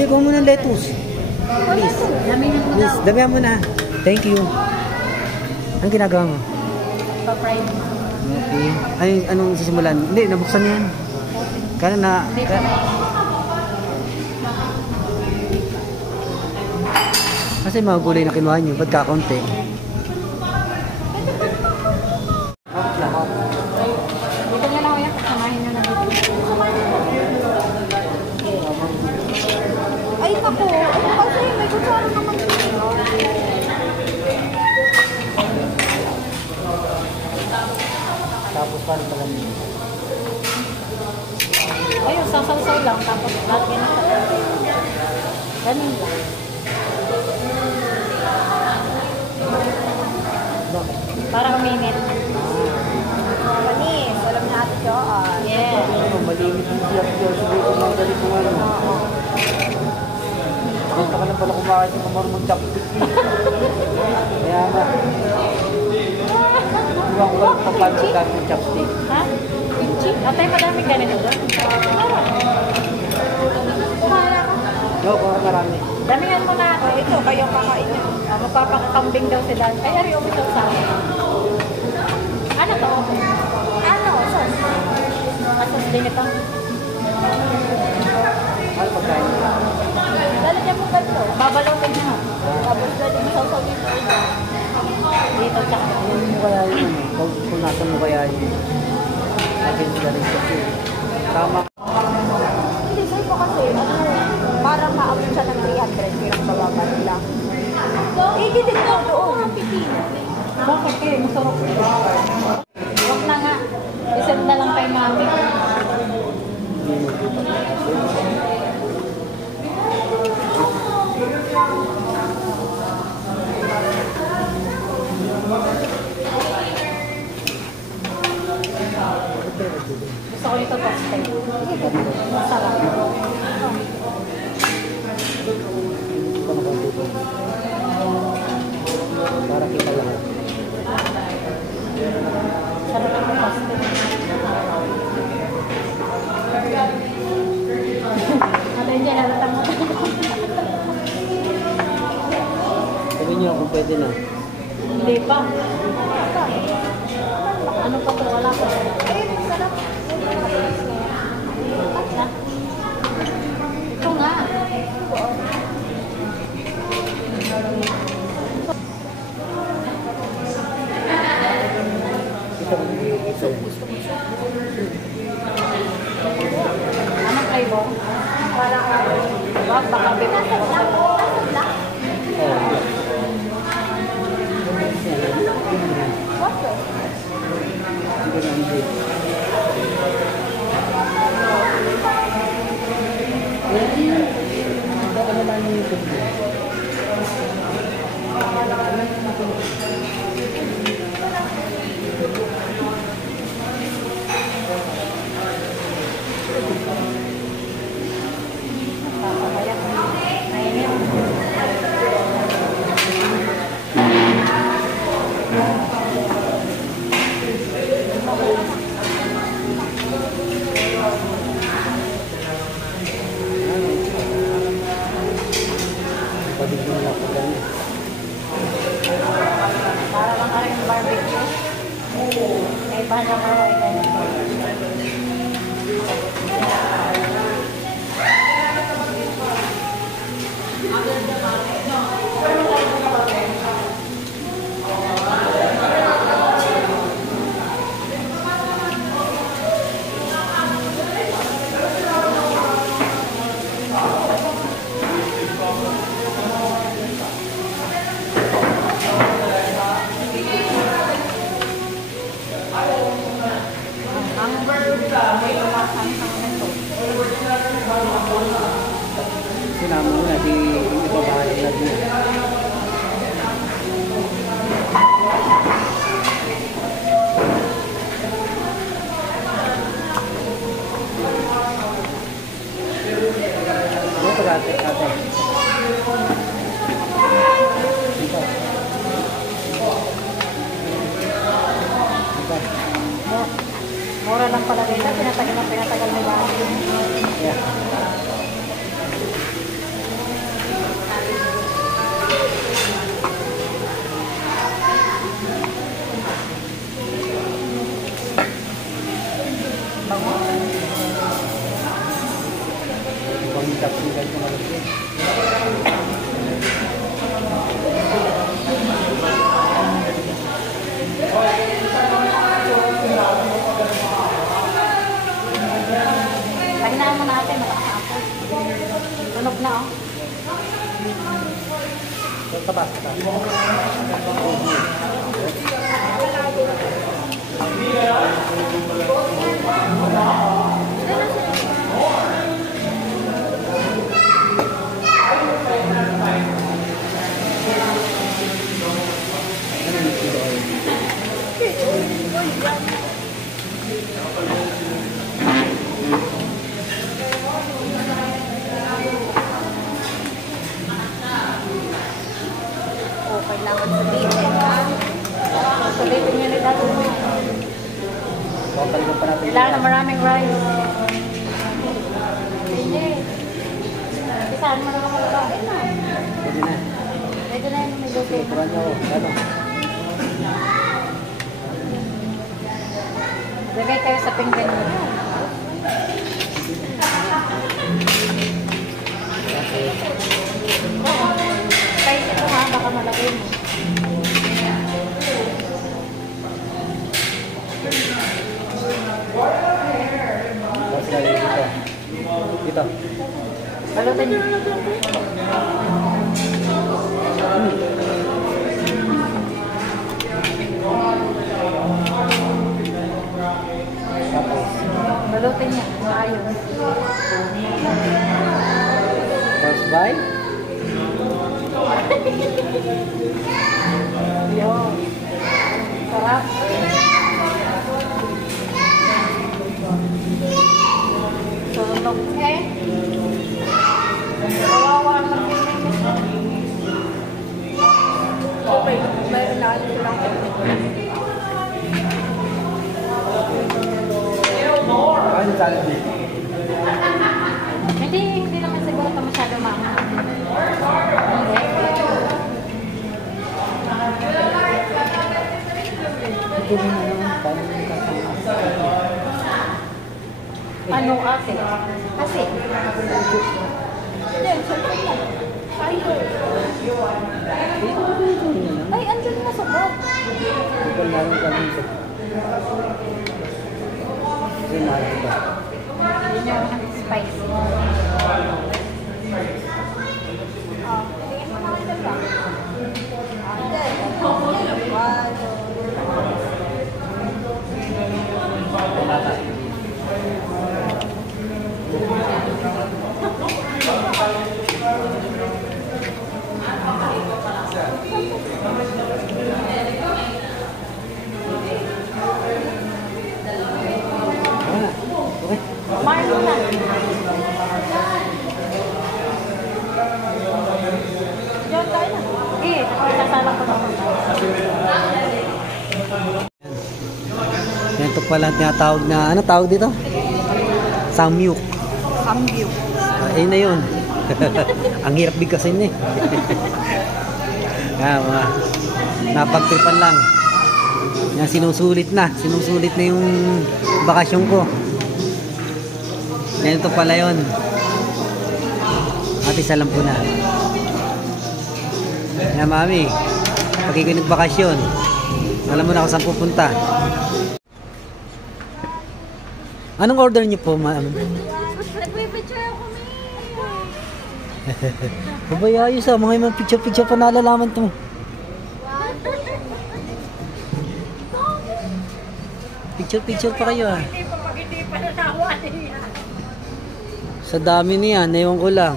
Hindi ko muna lettuce. Please. Please, damihan mo na. Thank you. Anong ginagawa mo? Pa-fried. Okay. Ay, anong sisimulan? Hindi, nabuksan yan. Kaya na... Kasi mga gulay na kinuha nyo, ba't kakaunti? Dito nga lang yan, samahin nyo na dito. Ay, naku. Ano kasi, may kutsara naman. Tapos paano pala nyo? Ayun, sasaw-saw lang. Tapos, lagyan na sa ganun lang. Para uminit. Manis. Alam na ate ko. Yeah. Malimit yung siyak-siyak. Siguro mga galit mo ano. Basta ka na pala kumakain yung marunong chopstick. Kaya nga. Iwan ko lang pa paano gamit yung chopstick. Ha? Pinchi? Atay, madami ganito doon. Kumara ka. No, marami. Damihan mo na ako. Ito, kayo kakain nyo. Magpapakakambing daw sila. Ay, ari, umitaw sa akin. Ano to? Ano? Sos? Sos din ito. Ano pagkain? Lalagyan mo ganito. Babalawin mo. Tapos lalagyan mo sausaw dito. Dito, tsaka. Ano mo kaya yun? Kung nasa mo kaya yun? Natin sila rin kasi. Tama. Hindi, sa'yo ko kasi. Para maabot siya ng 300 pero bababa nila. Gilid mo doon. Bakit eh? Masarap ito. Huwag na nga. Isend na lang kay mami. Gusto ko nito toasted. Masarap. Para kita lahat. Sarap yung toasted. Ano yun dyan? Nalatang mo. Sabi niyo kung pwede na. Hindi pa. Ano pa ito? Wala pa. Sarap. Ito nga. Anong flavor? Parang wag baka binasag lang. Para lang ka rin barbecue. May bahan lang ako ito. Sinama mo na, di ibabahan na din. Ano pag-ate? Ate? Ito. Mura lang pala dito. Pinatagal na bahay. Yeah. Tapos yung ganito malaki. Pahinaan mo natin, makakapos. Tunog na, oh. Tabas. Oh, kailangan sulitin, ha? Sulitin nyo na dati mo. Kailangan na maraming rice. Hindi. Isahan mo na lang ako ba? Pwede na. Pwede na yung may luto. Turan nyo ako. Ano? Lagay kayo sa pinggan mo. Kahit ito ha, baka malagay mo. Tapos lagi dito. Dito. Balutin nyo. Balutin niya. Ayos. First bite. Yun. Sarap. Sunog. Kawawa naman. Okay. Mayroon na silang Ano salad dito? Hindi naman siguro ito masyado mahal. Hindi. Ito rin na naman. Paano yung kasama? Ano ate? Kasi. Hindi, siyempre mo. Ay, andun na sa bot. Ito meron kami ito. Kasi mahal ba? Yun yung spicy. Tingin mo naman dyan ba? Tomata. Kumain mo na. Diyan tayo na. Eh, sasalang ko naman. Ito pala tinatawag na, ano tawag dito? Samyuk. Samgyup. Ayun na yun. Ang hirap bigkasin eh. Napagtripan lang. Yan, sinusulit na yung bakasyon ko. Yan, ito pala yun. At isa lang po na. Yan, mami. Pag ikaw nagbakasyon, alam mo na kung saan pupunta. Anong order niyo po, ma'am? Nagpipicture ako, Babay ayos ah, mga picture-picture pa nalalaman to. Picture-picture pa kayo ah. Hindi pa natawa niya. Sa dami niyan, naiwan ko lang.